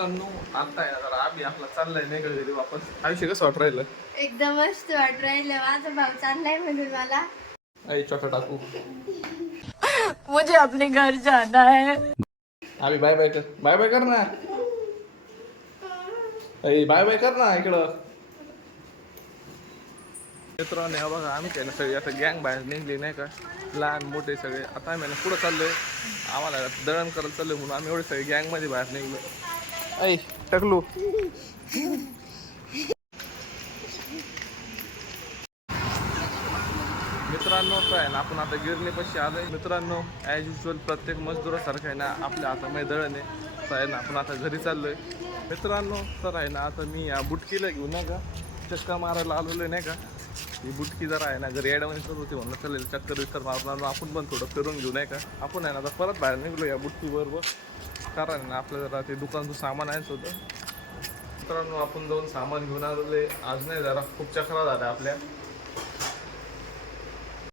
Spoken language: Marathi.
आता आहे जरा आम्ही आपला चाललाय नाही का घरी वापस. आयुष्य कसं वाट राहिलं? एकदम मस्त वाट राहिलं. माझा भाऊ चाललाय म्हणून मला आई चॉकलेट टाकू. मुझे अपने घर जाना है. आम्ही बाय बाय कर. बाय बाय कर ना. बाय बाय कर ना इकडं. मित्रांनो हे बघा आम्ही काय ना सगळे आता गँग बाहेर निघली नाही का, लहान मोठे सगळे. आता आम्ही ना पुढं चाललोय, आम्हाला दळण करत चाललोय म्हणून आम्ही एवढे सगळे गँगमध्ये बाहेर निघलो. ऐ टकलू मित्रांनो काय आहे ना, आपण आता गिरणीपाशी आलोय. मित्रांनो ॲज युजल प्रत्येक मजदुरासारखं आहे ना आपल्या हातामध्ये दळण आहे. तर आहे ना आपण आता घरी चाललोय. मित्रांनो तर आहे ना आता मी या बुटकीला घेऊन नाही का चक्का मारायला आलेलो आहे नाही का. ही बुटकी जरा आहे ना घरी ॲडव्हान्स करत होती म्हणलं चालेल चक्कर विक्कर मारून आपण पण थोडं फिरून घेऊ नाही का. आपण आहे ना आता परत बाहेर निघलो या बुटकीबरोबर, कारण ना आपलं जरा ते दुकानचं सामान आहेच होतं. मित्रांनो आपण जाऊन सामान घेऊन आलेलो आहे. आज नाही जरा खूप चक्रा झाल्या आपल्या.